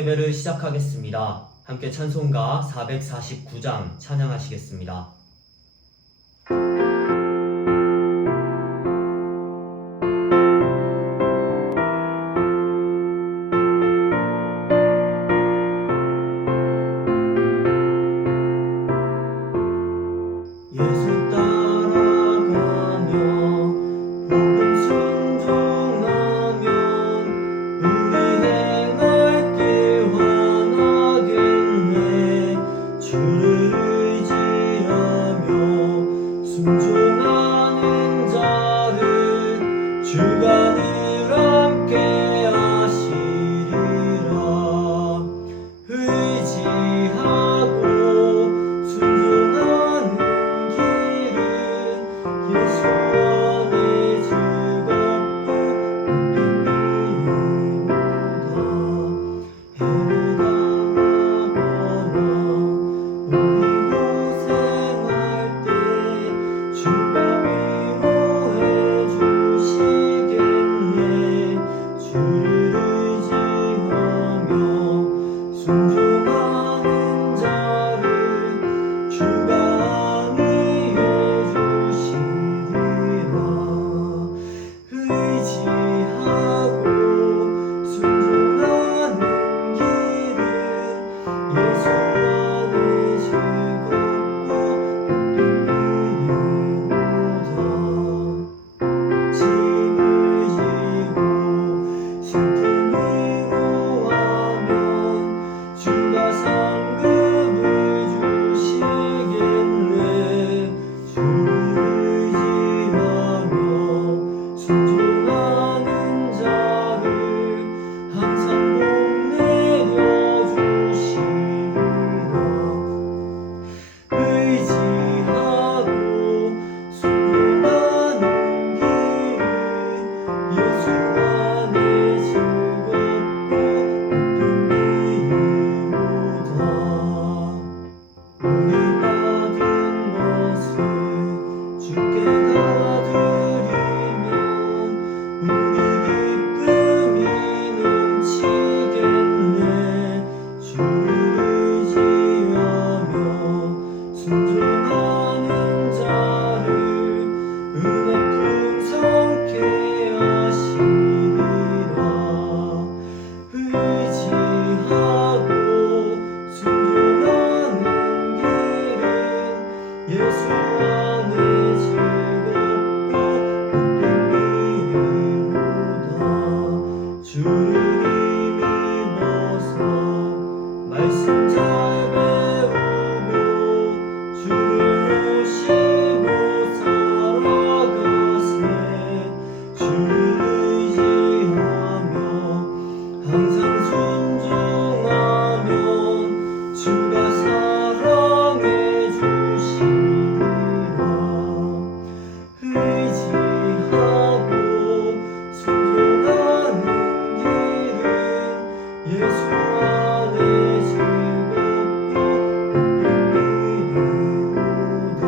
예배를 시작하겠습니다. 함께 찬송가 449장 찬양하시겠습니다. 예수 따라가며 복음 순종하면 우리 행할 길 환하겠네. 주를 의지하며 순종하는 자를 주가 늘 함께 하시리라. 의지하고 순종하는 길은 예수 안에 즐겁고 복된 길이로다. 해를 당하거나 우리 고생할 때 주가 위로해 주시겠네. 주를 의지하며 순종하는 자를 주가 안위해 주시리라. 의지하고 순종하는 길은 예수 안에 즐겁고 복된 길이로다. 짐을 지고 쉼틈으로 하면 주가 상급을 주시겠네. 주를 의지하며 순종하는 자를 항상 복 내려주시리라. 의지하고 순종하는 길은 예수 안에 즐겁고 복된 길이로다. 우리 받은 것을 주께 다 드리면 우리 기쁨이 넘치겠네. 주를 의지하며 순종하는 자를 은혜 풍성케 하시리라. 의지하고 순종하는 길은 예수 안에 즐겁고 복된 길이로다. 주를 힘입어서 말씀 잘 배우고 주를 모시고 살아가세. 주를 의지하며 항상 순종하면 주가 사랑해 주시리라. 의지하고 순종하는 길은 예수 안에 즐겁고 복된 길이로다.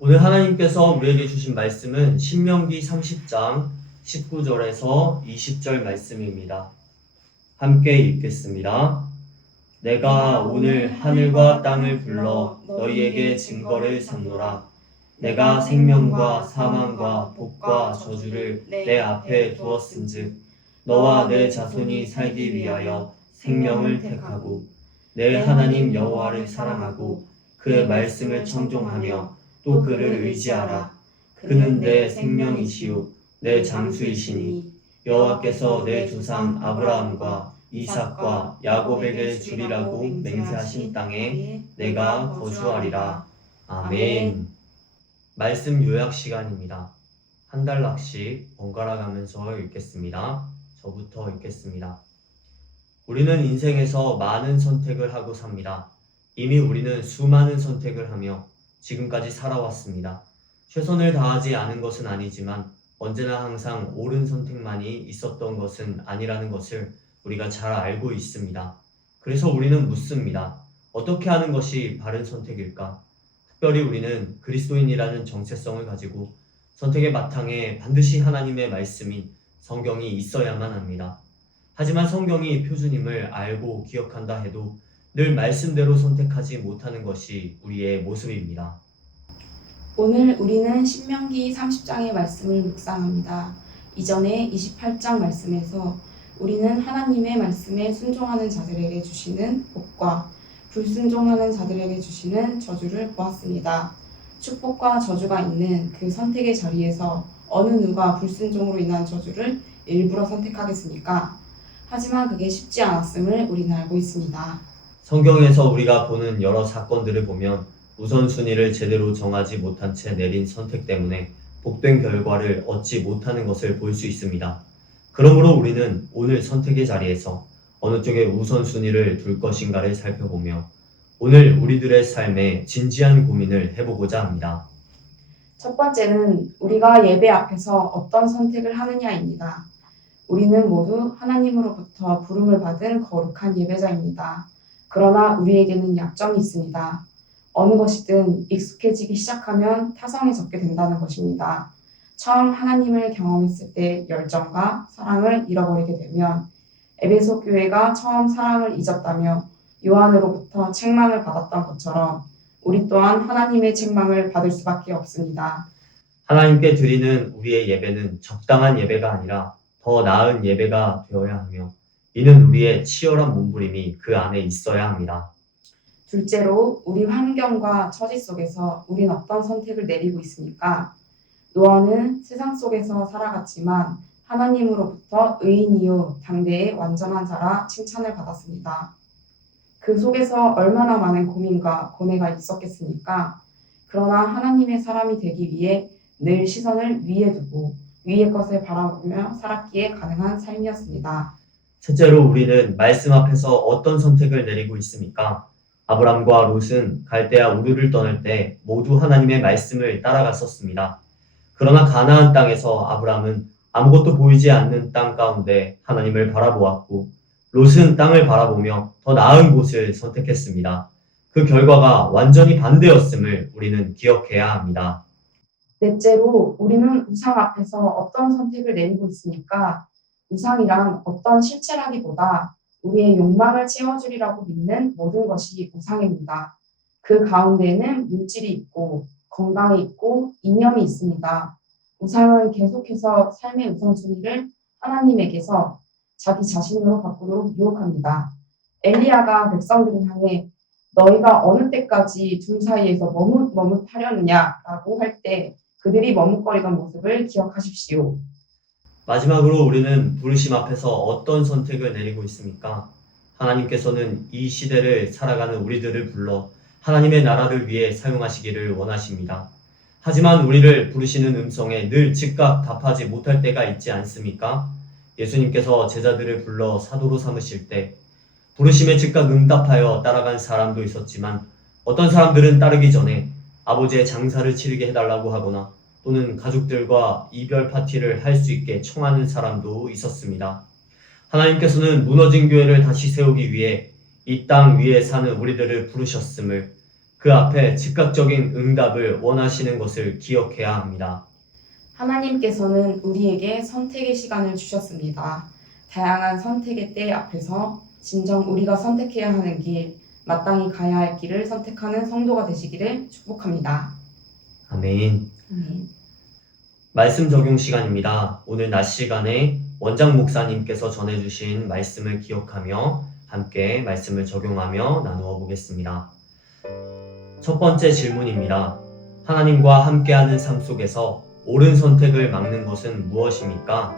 오늘 하나님께서 우리에게 주신 말씀은 신명기 30장 19절에서 20절 말씀입니다. 함께 읽겠습니다. 내가 오늘 하늘과 땅을 불러 너희에게 증거를 삼노라. 내가 생명과 사망과 복과 저주를 내 앞에 두었은즉 너와 내 자손이 살기 위하여 생명을 택하고 내 하나님 여호와를 사랑하고 그의 말씀을 청종하며 또 그를 의지하라. 그는 내 생명이시요 내 장수이시니 여호와께서 내 조상 아브라함과 이삭과 야곱에게 주리라고 맹세하신 땅에 내가 거주하리라. 아멘. 말씀 요약 시간입니다. 한 단락씩 번갈아 가면서 읽겠습니다. 저부터 읽겠습니다. 우리는 인생에서 많은 선택을 하고 삽니다. 이미 우리는 수많은 선택을 하며 지금까지 살아왔습니다. 최선을 다하지 않은 것은 아니지만 언제나 항상 옳은 선택만이 있었던 것은 아니라는 것을 우리가 잘 알고 있습니다. 그래서 우리는 묻습니다. 어떻게 하는 것이 바른 선택일까? 특별히 우리는 그리스도인이라는 정체성을 가지고 선택의 바탕에 반드시 하나님의 말씀인 성경이 있어야만 합니다. 하지만 성경이 표준임을 알고 기억한다 해도 늘 말씀대로 선택하지 못하는 것이 우리의 모습입니다. 오늘 우리는 신명기 30장의 말씀을 묵상합니다. 이전에 28장 말씀에서 우리는 하나님의 말씀에 순종하는 자들에게 주시는 복과 불순종하는 자들에게 주시는 저주를 보았습니다. 축복과 저주가 있는 그 선택의 자리에서 어느 누가 불순종으로 인한 저주를 일부러 선택하겠습니까? 하지만 그게 쉽지 않았음을 우리는 알고 있습니다. 성경에서 우리가 보는 여러 사건들을 보면 우선순위를 제대로 정하지 못한 채 내린 선택 때문에 복된 결과를 얻지 못하는 것을 볼 수 있습니다. 그러므로 우리는 오늘 선택의 자리에서 어느 쪽에 우선순위를 둘 것인가를 살펴보며 오늘 우리들의 삶에 진지한 고민을 해보고자 합니다. 첫 번째는 우리가 예배 앞에서 어떤 선택을 하느냐입니다. 우리는 모두 하나님으로부터 부름을 받은 거룩한 예배자입니다. 그러나 우리에게는 약점이 있습니다. 어느 것이든 익숙해지기 시작하면 타성해졌게 된다는 것입니다. 처음 하나님을 경험했을 때 열정과 사랑을 잃어버리게 되면 에베소 교회가 처음 사랑을 잊었다며 요한으로부터 책망을 받았던 것처럼 우리 또한 하나님의 책망을 받을 수밖에 없습니다. 하나님께 드리는 우리의 예배는 적당한 예배가 아니라 더 나은 예배가 되어야 하며 이는 우리의 치열한 몸부림이 그 안에 있어야 합니다. 둘째로 우리 환경과 처지 속에서 우린 어떤 선택을 내리고 있습니까? 노아는 세상 속에서 살아갔지만 하나님으로부터 의인이요 당대의 완전한 자라 칭찬을 받았습니다. 그 속에서 얼마나 많은 고민과 고뇌가 있었겠습니까? 그러나 하나님의 사람이 되기 위해 늘 시선을 위에 두고 위의 것을 바라보며 살았기에 가능한 삶이었습니다. 셋째로 우리는 말씀 앞에서 어떤 선택을 내리고 있습니까? 아브람과 롯은 갈대아 우르를 떠날 때 모두 하나님의 말씀을 따라갔었습니다. 그러나 가나안 땅에서 아브람은 아무것도 보이지 않는 땅 가운데 하나님을 바라보았고 롯은 땅을 바라보며 더 나은 곳을 선택했습니다. 그 결과가 완전히 반대였음을 우리는 기억해야 합니다. 넷째로 우리는 우상 앞에서 어떤 선택을 내리고 있습니까? 우상이란 어떤 실체라기보다 우리의 욕망을 채워주리라고 믿는 모든 것이 우상입니다. 그 가운데에는 물질이 있고 건강이 있고 이념이 있습니다. 우상은 계속해서 삶의 우선순위를 하나님에게서 자기 자신으로 바꾸도록 유혹합니다. 엘리야가 백성들을 향해 너희가 어느 때까지 둘 사이에서 머뭇머뭇하려느냐라고 할 때 그들이 머뭇거리던 모습을 기억하십시오. 마지막으로 우리는 부르심 앞에서 어떤 선택을 내리고 있습니까? 하나님께서는 이 시대를 살아가는 우리들을 불러 하나님의 나라를 위해 사용하시기를 원하십니다. 하지만 우리를 부르시는 음성에 늘 즉각 답하지 못할 때가 있지 않습니까? 예수님께서 제자들을 불러 사도로 삼으실 때 부르심에 즉각 응답하여 따라간 사람도 있었지만 어떤 사람들은 따르기 전에 아버지의 장사를 치르게 해달라고 하거나 또는 가족들과 이별 파티를 할 수 있게 청하는 사람도 있었습니다. 하나님께서는 무너진 교회를 다시 세우기 위해 이 땅 위에 사는 우리들을 부르셨음을 그 앞에 즉각적인 응답을 원하시는 것을 기억해야 합니다. 하나님께서는 우리에게 선택의 시간을 주셨습니다. 다양한 선택의 때 앞에서 진정 우리가 선택해야 하는 길, 마땅히 가야 할 길을 선택하는 성도가 되시기를 축복합니다. 아멘. 아멘. 말씀 적용 시간입니다. 오늘 낮 시간에 원장 목사님께서 전해주신 말씀을 기억하며 함께 말씀을 적용하며 나누어 보겠습니다. 첫 번째 질문입니다. 하나님과 함께하는 삶 속에서 옳은 선택을 막는 것은 무엇입니까?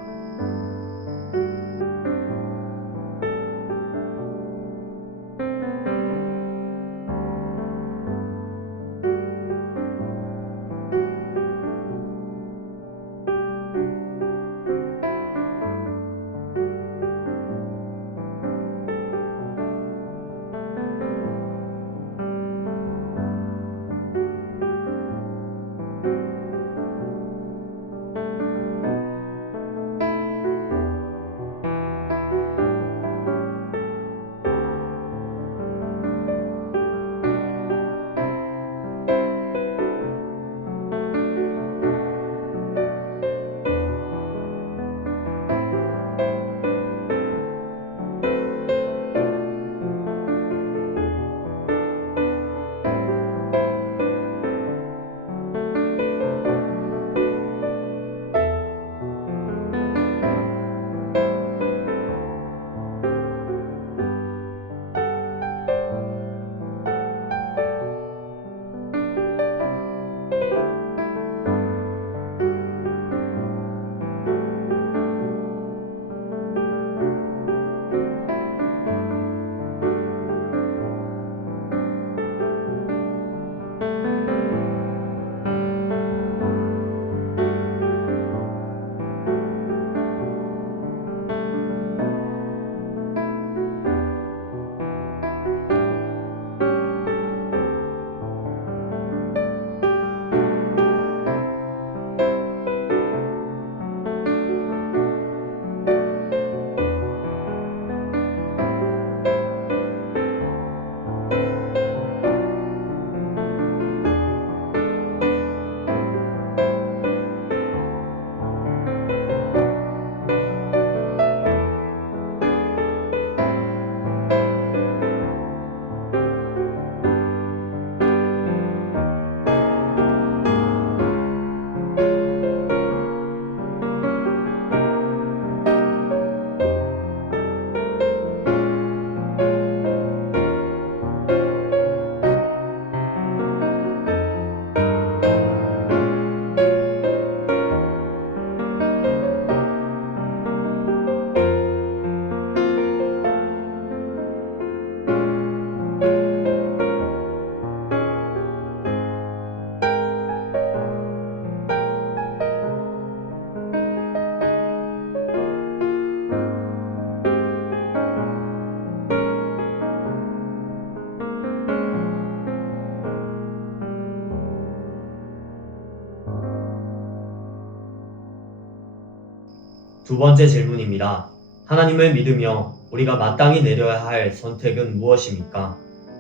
두 번째 질문입니다. 하나님을 믿으며 우리가 마땅히 내려야 할 선택은 무엇입니까?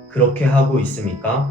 그렇게 하고 있습니까?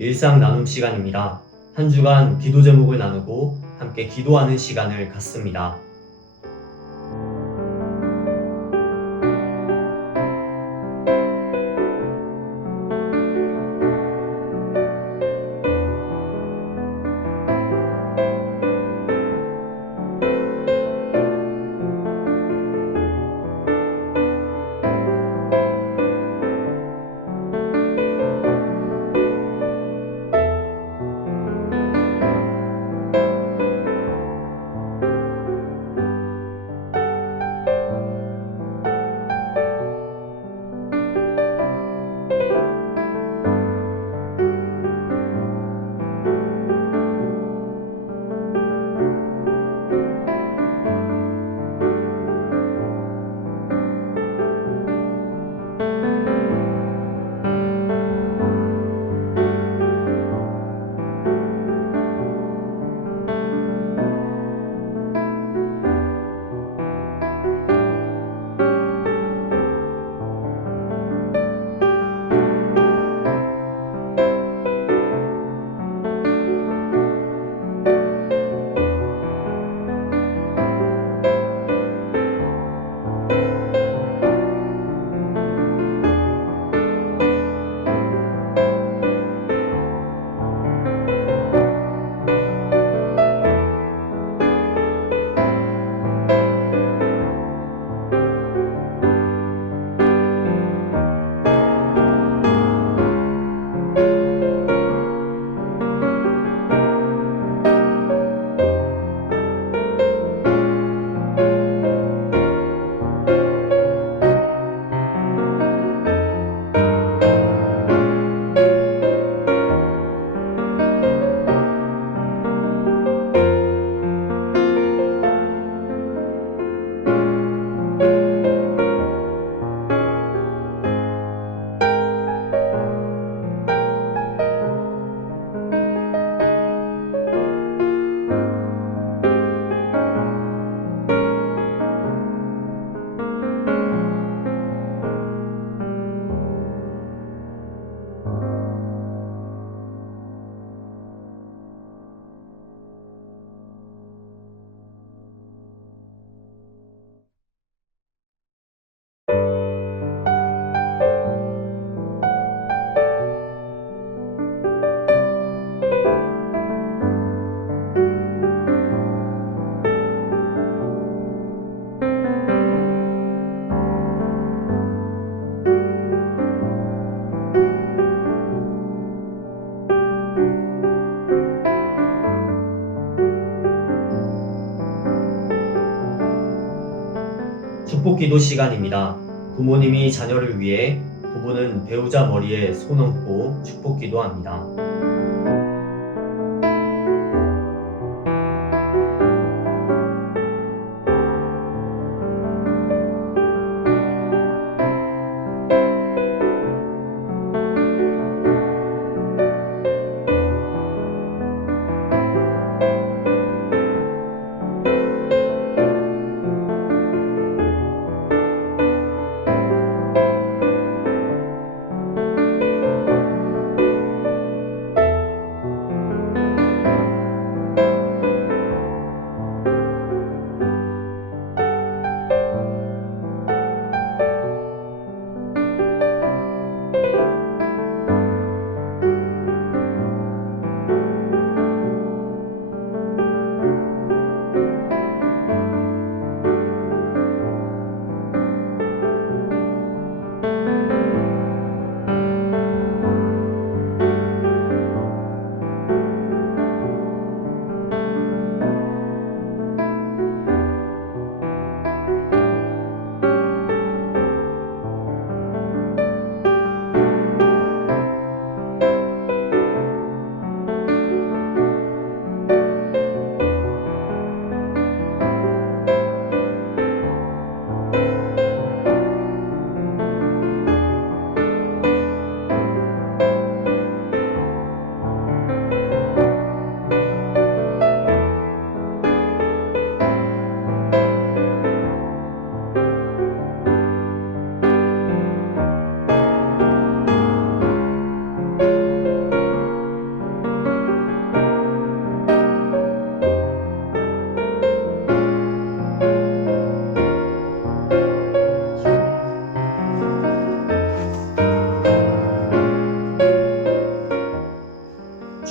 일상 나눔 시간입니다. 한 주간 기도 제목을 나누고 함께 기도하는 시간을 갖습니다. 축복기도 시간입니다. 부모님이 자녀를 위해, 부부는 배우자 머리에 손 얹고 축복기도 합니다.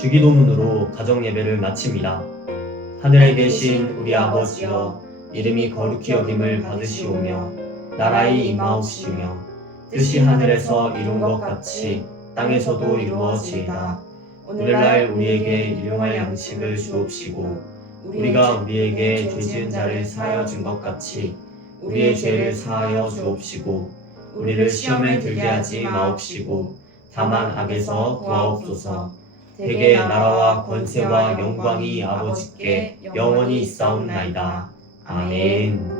주기도문으로 가정예배를 마칩니다. 하늘에 계신 우리 아버지여, 이름이 거룩히 여김을 받으시오며 나라의 임하옵시며 뜻이 하늘에서 이룬 것 같이 땅에서도 이루어지이다. 오늘날 우리에게 일용할 양식을 주옵시고 우리가 우리에게 죄 지은 자를 사하여 준 것 같이 우리의 죄를 사하여 주옵시고 우리를 시험에 들게 하지 마옵시고 다만 악에서 구하옵소서. 대개 나라와 권세와 영광이 아버지께 영원히 있사옵나이다. 아멘.